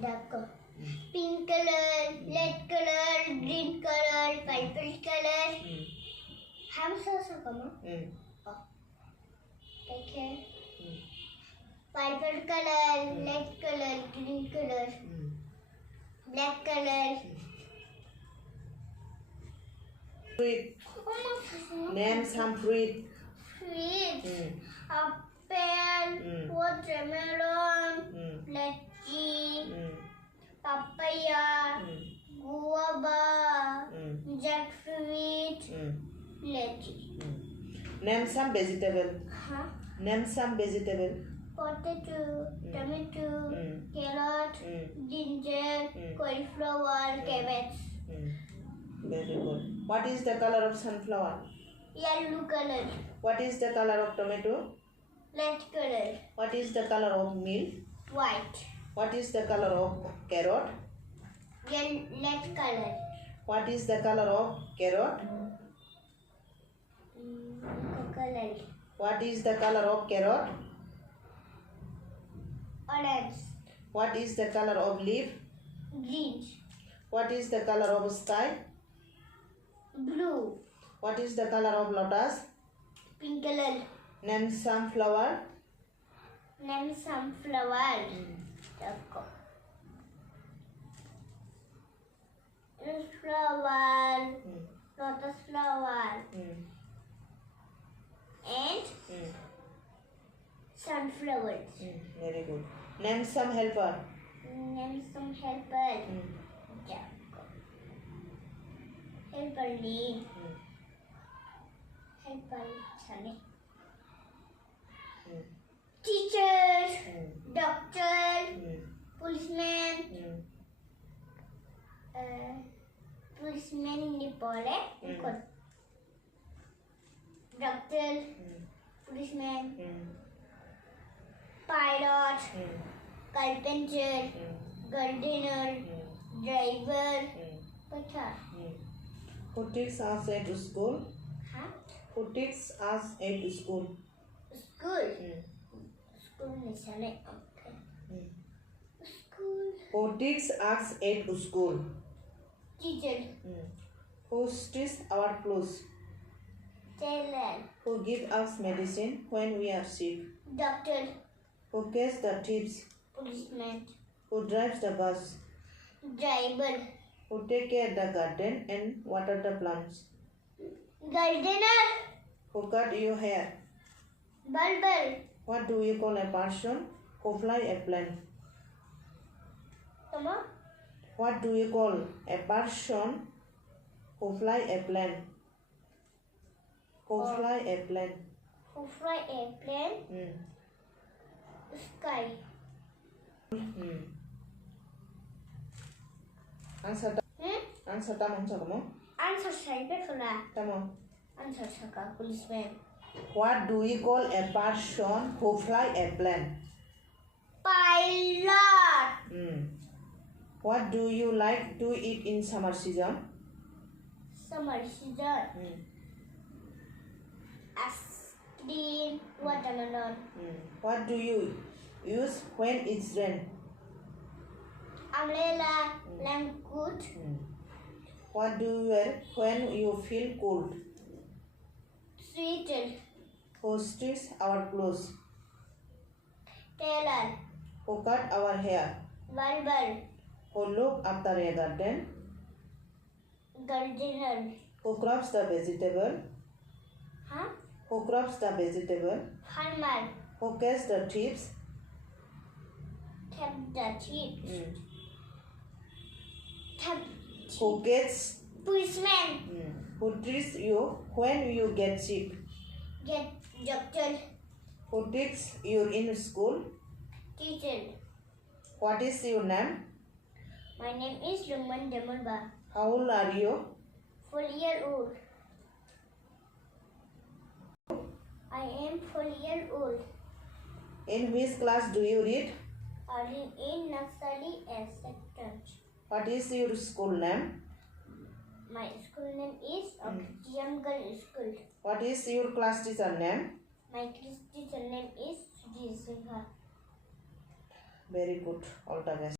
Duck. Pink color, red color, green color, purple color. Hamster also come. Take care. Purple color, red color, green color, black color. Fruit. Name some fruit. Fruit. Apple, watermelon, lychee, papaya, guava, jackfruit, lychee. Name some vegetable. Name some vegetable. Potato, tomato, carrot, ginger, cauliflower, cabbage. Very good. What is the color of sunflower? Yellow color. What is the color of tomato? Red color. What is the color of milk? White. What is the color of carrot? Red color. What is the color of carrot? Color. What is the color of carrot? Orange. What is the color of leaf? Green. What is the color of sky? Blue. What is the color of lotus? Pink color. Name some flower. Name some flower. Flower. Lotus flower. And sunflowers. Very good. Name some helper. Name some helper. Helper name. Helper Sunny. Teachers, doctor, policeman. Policeman ini boleh ikut. Doctor, policeman, pilot, carpenter, gardener, driver, butcher. Who takes us at school? Who takes us at school? School. School misalnya. Okay. School. Who takes us at school? Teacher. Who stitches our clothes? Tailor. Who gives us medicine when we are sick? Doctor. Who catches the thieves? Policeman. Who drives the bus? Driver. Who take care of the garden and water the plants? Gardener. Who cut your hair? Barber. What do you call a person who fly a plane? Come on. What do you call a person who fly a plane? Who fly a plane? Who fly a plane? Sky. Answer tamam kamu. Answer saya lah. Tamam. Answer saya policeman. What do we call a person who fly a plane? Pilot. What do you like to eat in summer season? Summer season. Ice cream, watermelon. What do you use when it's rain? Umbrella, raincoat. What do you wear when you feel cold? Sweater. Who stitches our clothes? Tailor. Who cut our hair? Barber. Who look after a garden? Gardener. Who crops the vegetable? Who crops the vegetable? Farmer. Who catches the thieves? Tap the teeth. Tap. Who gets? Policeman. Who treats you when you get sick? Get doctor. Who takes you in school? Teacher. What is your name? My name is Luman Demalba. How old are you? 4-year-old. I am 4-year-old. In which class do you read? I live in nursery and second. What is your school name? My school name is Girl School. What is your class teacher name? My class teacher name is Sujit Singha. Very good. All the best.